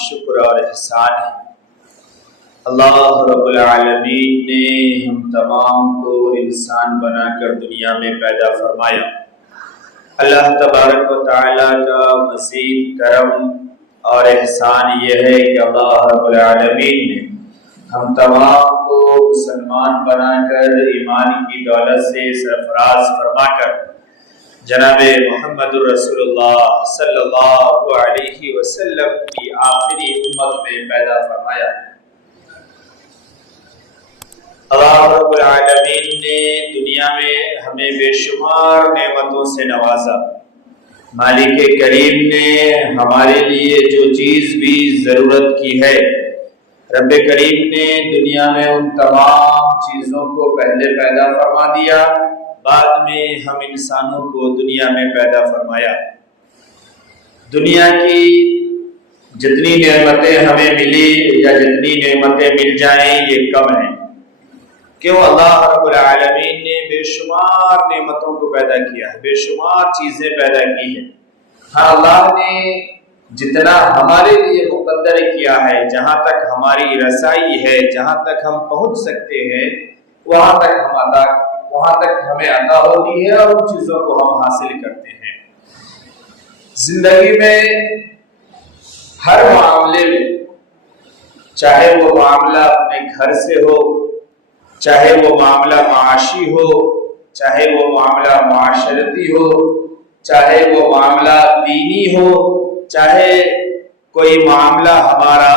شکر اور احسان ہے۔ اللہ رب العالمین نے ہم تمام کو انسان بنا کر دنیا میں پیدا فرمایا۔ اللہ تبارک و تعالیٰ کا مزید کرم اور احسان یہ ہے کہ اللہ رب العالمین نے ہم تمام کو مسلمان بنا کر ایمان کی دولت سے سرفراز فرما کر جناب محمد رسول اللہ صلی اللہ علیہ وسلم کی آخری امت میں پیدا فرمایا۔ اللہ رب العالمین نے دنیا میں ہمیں بے شمار نعمتوں سے نوازا۔ مالک کریم نے ہمارے لیے جو چیز بھی ضرورت کی ہے، رب کریم نے دنیا میں ان تمام چیزوں کو پہلے پیدا فرما دیا، بعد میں ہم انسانوں کو دنیا میں پیدا فرمایا۔ دنیا کی جتنی نعمتیں ہمیں ملی یا جتنی نعمتیں مل جائیں یہ کم ہیں، کیوں اللہ رب العالمین نے بے شمار نعمتوں کو پیدا کیا ہے، بے شمار چیزیں پیدا کی ہیں۔ ہاں، اللہ نے جتنا ہمارے لیے مقدر کیا ہے، جہاں تک ہماری رسائی ہے، جہاں تک ہم پہنچ سکتے ہیں، وہاں تک ہمیں عطا ہوتی ہے اور ان چیزوں کو ہم حاصل کرتے ہیں۔ زندگی میں ہر معاملے میں، چاہے وہ معاملہ اپنے گھر سے ہو، چاہے وہ معاملہ معاشی ہو، چاہے وہ معاملہ معاشرتی ہو، چاہے وہ معاملہ دینی ہو، چاہے کوئی معاملہ ہمارا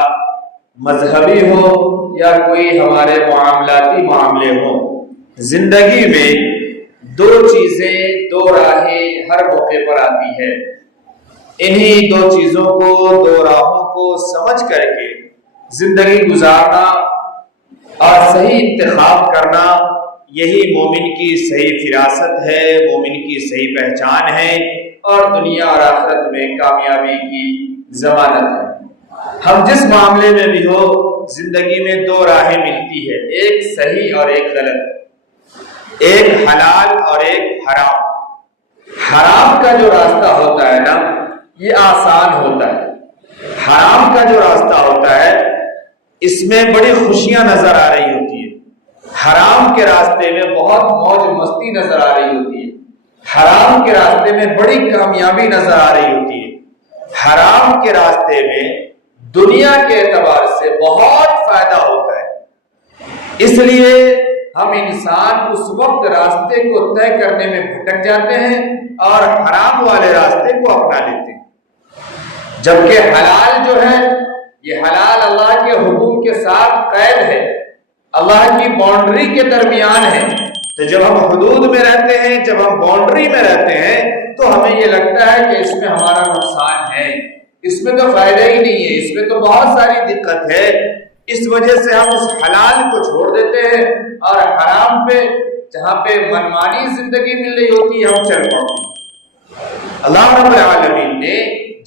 مذہبی ہو یا کوئی ہمارے معاملاتی معاملے ہوں، زندگی میں دو چیزیں، دو راہیں ہر موقع پر آتی ہے۔ انہی دو چیزوں کو، دو راہوں کو سمجھ کر کے زندگی گزارنا اور صحیح انتخاب کرنا، یہی مومن کی صحیح فراست ہے، مومن کی صحیح پہچان ہے اور دنیا اور آخرت میں کامیابی کی ضمانت ہے۔ ہم جس معاملے میں بھی ہو، زندگی میں دو راہیں ملتی ہے، ایک صحیح اور ایک غلط، ایک حلال اور ایک حرام۔ حرام کا جو راستہ ہوتا ہے نا، یہ آسان ہوتا ہے۔ حرام کا جو راستہ ہوتا ہے، اس میں بڑی خوشیاں نظر آ رہی ہوتی ہے۔ حرام کے راستے میں بہت موج مستی نظر آ رہی ہوتی ہے۔ حرام کے راستے میں بڑی کامیابی نظر آ رہی ہوتی ہے۔ حرام کے راستے میں دنیا کے اعتبار سے بہت فائدہ ہوتا ہے۔ اس لیے ہم انسان اس وقت راستے کو طے کرنے میں بھٹک جاتے ہیں اور حرام والے راستے کو اپنا لیتے ہیں، جبکہ حلال جو ہے، یہ حلال اللہ کے حکم کے ساتھ قید ہے، اللہ کی باؤنڈری کے درمیان ہے۔ تو جب ہم حدود میں رہتے ہیں، جب ہم باؤنڈری میں رہتے ہیں، تو ہمیں یہ لگتا ہے کہ اس میں ہمارا نقصان ہے، اس میں تو فائدہ ہی نہیں ہے، اس میں تو بہت ساری دقت ہے۔ اس وجہ سے ہم اس حلال کو چھوڑ دیتے ہیں اور حرام پہ، جہاں پہ منمانی زندگی مل رہی ہوتی ہے، ہم چل پڑتے ہیں۔ اللہ رب العالمین نے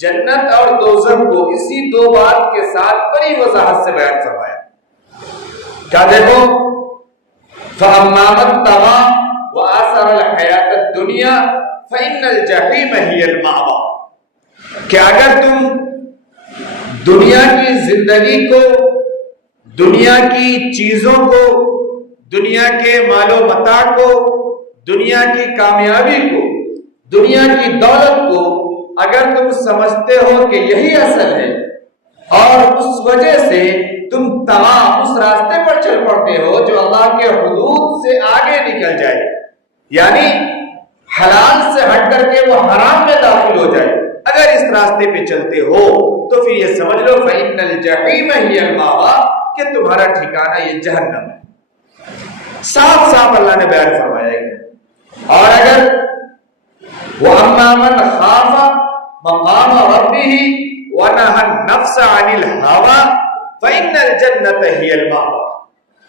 جنت اور دوزخ کو اسی دو بات کے ساتھ بڑی وضاحت سے بیان فرمایا۔ کیا دیکھو، فَأَمَّا مَن طَغَىٰ وَآثَرَ الْحَيَاةَ الدُّنْيَا فَإِنَّ الْجَحِيمَ هِيَ الْمَأْوَىٰ، کہ اگر تم دنیا کی زندگی کو، دنیا کی چیزوں کو، دنیا کے مال و متاع کو، دنیا کی کامیابی کو، دنیا کی دولت کو اگر تم سمجھتے ہو کہ یہی اصل ہے اور اس وجہ سے تم تمام اس راستے پر چل پڑتے ہو جو اللہ کے حدود سے آگے نکل جائے، یعنی حلال سے ہٹ کر کے وہ حرام میں داخل ہو جائے، اگر اس راستے پہ چلتے ہو تو پھر یہ سمجھ لو فَإِنَّ الْجَحِيمَ هِيَ الْمَأْوَىٰ، کہ تمہارا ٹھکانہ یہ جہنم ہے۔ صاف صاف اللہ نے بیان فرمایا ہے۔ اور اگر وَأَمَّا مَنْ خَافَ مَقَامَ رَبِّهِ وَنَهَى النَّفْسَ عَنِ الْهَوَىٰ فَإِنَّ الْجَنَّةَ هِيَ الْمَأْوَىٰ،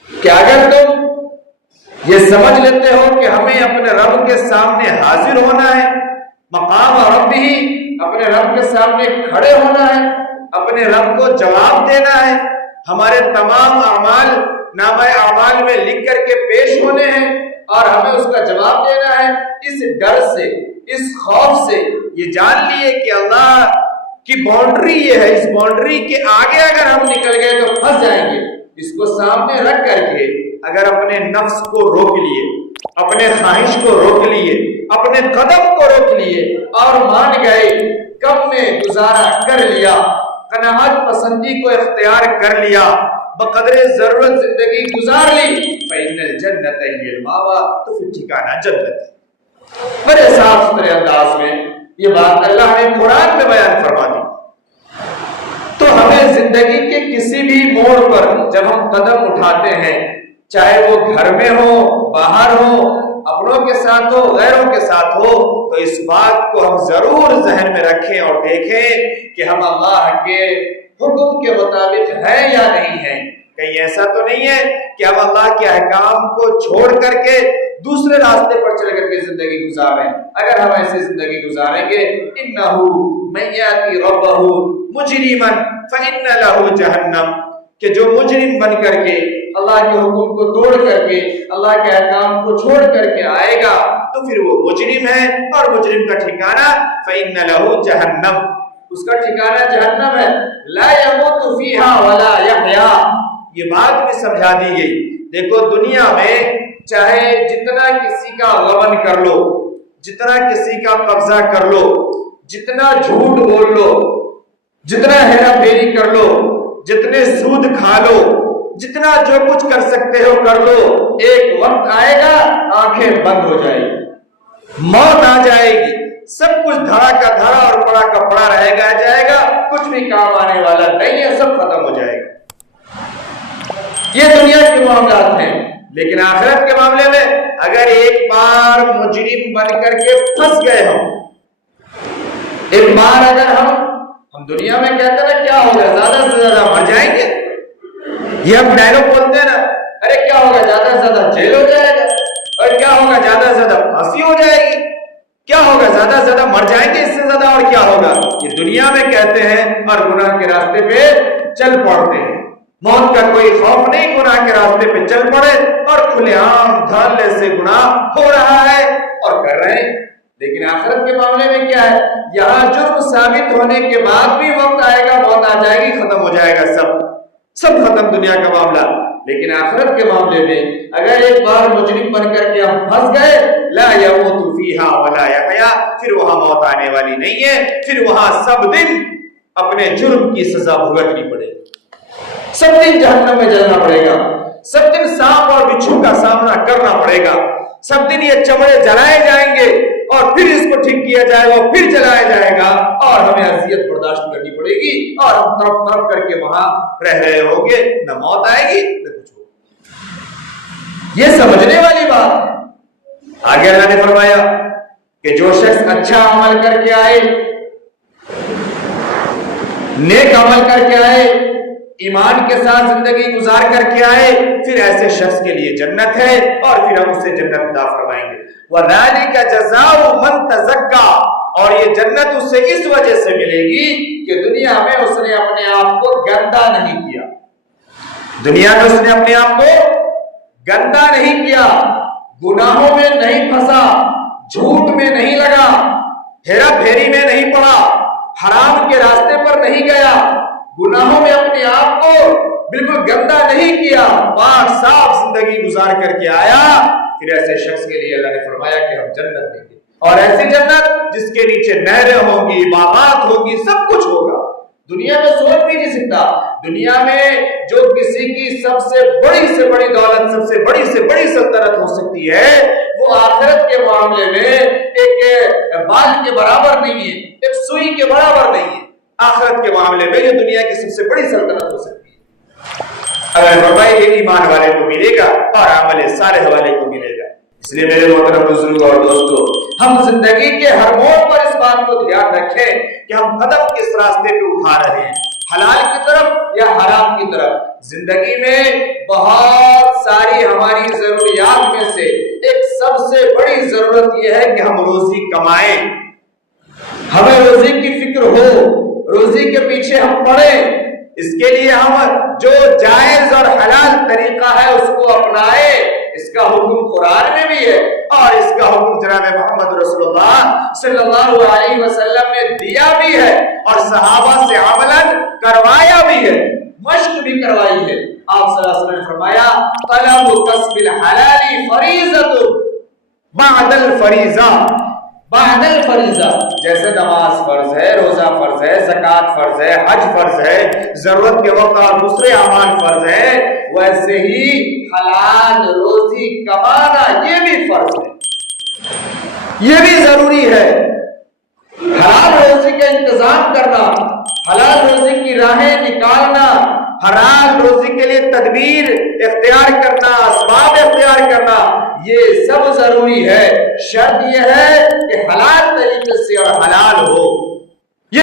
کہ اگر تم یہ سمجھ لیتے ہو کہ ہمیں اپنے رب کے سامنے حاضر ہونا ہے، مقام ربہ، اپنے رب کے سامنے کھڑے ہونا ہے، اپنے رب کو جواب دینا ہے، ہمارے تمام اعمال نامہ اعمال میں لکھ کر کے پیش ہونے ہیں اور ہمیں اس کا جواب دینا ہے، اس ڈر سے، اس خوف سے یہ جان لیے کہ اللہ کہ باؤنڈری یہ ہے، اس باؤنڈری کے آگے اگر ہم نکل گئے تو پھنس جائیں گے۔ اس کو سامنے رکھ کر کے اگر اپنے نفس کو روک لیے، اپنے خواہش کو روک لیے، اپنے قدم کو روک لیے اور مان گئے، کم میں گزارا کر لیا، قناعت پسندی کو اختیار کر لیا، بقدر ضرورت زندگی گزار لی، فإن الجنت ہی المأوی، تو پھر ٹھکانہ جنت ہے۔ بڑے صاف ستھرے انداز میں یہ بات اللہ نے قرآن میں بیان فرما دی۔ تو ہمیں زندگی کے کسی بھی موڑ پر جب ہم قدم اٹھاتے ہیں، چاہے وہ گھر میں ہو، باہر ہو، اپنوں کے ساتھ ہو، غیروں کے ساتھ ہو، تو اس بات کو ہم ضرور ذہن میں رکھیں اور دیکھیں کہ ہم اللہ کے حکم کے مطابق ہیں یا نہیں ہیں۔ کہیں ایسا تو نہیں ہے کہ ہم اللہ کے احکام کو چھوڑ کر کے دوسرے راستے پر چل کر کے زندگی گزاریں۔ اگر ہم ایسے زندگی گزاریں گے، انہو من یاتی ربہ مجرما فإن لہ جہنم، کہ جو مجرم بن کر کے اللہ کے حکم کو توڑ کر کے اللہ کے احکام کو چھوڑ کر کے آئے گا تو پھر وہ مجرم ہے، اور مجرم کا ٹھکانہ فإن لہ جہنم، اس کا ٹھکانہ جہنم ہے، لا يموت فیہا ولا یحیا۔ یہ بات بھی سمجھا دی گئی۔ دیکھو دنیا میں چاہے جتنا کسی کا غبن کر لو، جتنا کسی کا قبضہ کر لو، جتنا جھوٹ بول لو، جتنا ہیرا پھیری کر لو، جتنے سود کھا لو، جتنا جو کچھ کر سکتے ہو کر لو، ایک وقت آئے گا آنکھیں بند ہو جائے گی، موت آ جائے گی، سب کچھ دھڑا کا دھڑا اور پڑا کا پڑا رہے گا، جائے گا، کچھ بھی کام آنے والا نہیں ہے، سب ختم ہو جائے گا۔ یہ دنیا کے معاملات ہیں، لیکن آخرت کے معاملے میں اگر ایک بار مجرم بن کر کے پھنس گئے ہم، ایک بار اگر ہم دنیا میں کہتے ہیں نا کیا ہوگا، زیادہ سے زیادہ مر جائیں گے، یہ ہم ڈائلاگ بولتے ہیں نا، ارے کیا ہوگا زیادہ سے زیادہ جیل ہو جائے گا، اور کیا ہوگا زیادہ سے زیادہ پھانسی ہو جائے گی، کیا ہوگا زیادہ سے زیادہ مر جائیں گے، اس سے زیادہ اور کیا ہوگا، یہ دنیا میں کہتے ہیں اور گناہ کے راستے پہ چل پڑتے ہیں۔ موت کا کوئی خوف نہیں، گناہ کے راستے پہ چل پڑے اور کھلے عام دھڑلے سے گناہ ہو رہا ہے اور کر رہے ہیں۔ لیکن آخرت کے معاملے میں کیا ہے، یہاں جرم ثابت ہونے کے بعد بھی وقت آئے گا، موت آ جائے گی، ختم ہو جائے گا، سب ختم دنیا کا معاملہ۔ لیکن آخرت کے معاملے میں اگر ایک بار مجرم بن کر کے ہم پھنس گئے، لا يموت فیہا ولا یحیا، پھر وہاں موت آنے والی نہیں ہے، پھر وہاں سب دن اپنے جرم کی سزا بھگتنی پڑے گی، سب دن جہنم میں جلنا پڑے گا، سب دن سانپ اور بچھو کا سامنا کرنا پڑے گا، سب دن یہ چمڑے جلائے جائیں گے اور پھر اس کو ٹھیک کیا جائے گا، پھر جلایا جائے گا، اور ہمیں اذیت برداشت کرنی پڑے گی، اور ہم تڑپ تڑپ کر کے وہاں رہ رہے ہوں گے، نہ موت آئے گی نہ کچھ ہوگا۔ یہ سمجھنے والی بات ہے۔ آگے اللہ نے فرمایا کہ جو شخص اچھا عمل کر کے آئے، نیک عمل کر کے آئے، ایمان کے ساتھ زندگی گزار کر کے آئے، پھر ایسے شخص کے لیے جنت ہے، اور پھر ہم اسے جنت عطا فرمائیں گے۔ وَذَلِكَ جَزَاءُ مَن تَزَكَّىٰ، اور یہ جنت اسے اس وجہ سے ملے گی کہ دنیا میں اس نے اپنے آپ کو گندا نہیں کیا، دنیا میں اس نے اپنے آپ کو گندا نہیں کیا، گناہوں میں نہیں پھنسا، جھوٹ میں نہیں لگا، ہیرا پھیری میں نہیں پڑا، حرام کے راستے پر نہیں گیا، گناہوں میں اپنے آپ کو بالکل گندا نہیں کیا، پاک صاف زندگی گزار کر کے آیا، پھر ایسے شخص کے لیے اللہ نے فرمایا کہ ہم جنت دیں گے، اور ایسی جنت جس کے نیچے نہریں ہوں گی، باغات ہوگی، سب کچھ ہوگا۔ دنیا میں سوچ بھی نہیں سکتا، دنیا میں جو کسی کی سب سے بڑی دولت، سب سے بڑی سلطنت ہو سکتی ہے، وہ آخرت کے معاملے میں ایک بال کے برابر نہیں ہے، ایک سوئی کے برابر نہیں ہے۔ آخرت کے معاملے میں یہ دنیا کی سب سے بڑی سلطنت ہو سکتی ہے۔ اگر فرمائے یہ ایمان والے کو ملے گا اور عمل صالح والے کو ملے گا۔ اس لیے میرے محترم بزرگ اور دوستو، ہم زندگی کے ہر موڑ پر اس بات کو دھیان رکھیں کہ ہم قدم کس راستے پہ اٹھا رہے ہیں، حلال کی طرف یا حرام کی طرف۔ زندگی میں بہت ساری ہماری ضروریات میں سے ایک سب سے بڑی ضرورت یہ ہے کہ ہم روزی کمائیں، ہمیں روزی کی فکر ہو، روزی کے پیچھے ہم پڑیں، اس کے لیے ہم جو جائز اور حلال طریقہ ہے اس کو اپنائیں۔ اس کا حکم قرآن میں بھی ہے، اور اس کا حکم جناب محمد رسول اللہ صلی اللہ علیہ وسلم نے دیا بھی ہے اور صحابہ سے عملاً کروایا بھی ہے، مشق بھی کروائی ہے۔ آپ صلی اللہ علیہ وسلم نے فرمایا طلب کسب الحلال فریضۃ بعد الفریضہ، بعد الفریضہ، جیسے نماز فرض ہے، روزہ فرض ہے، زکوٰۃ فرض ہے، حج فرض ہے، ضرورت کے وقت اور دوسرے اعمال فرض ہے، ویسے ہی حلال روزی کمانا یہ بھی فرض ہے، یہ بھی ضروری ہے۔ حلال روزی کا انتظام کرنا، حلال روزی کی راہیں نکالنا، حلال روزی کے لیے تدبیر اختیار کرنا، اسباب اختیار کرنا، یہ سب ضروری ہے۔ شرط یہ ہے کہ حلال طریقے سے اور حلال ہو۔ یہ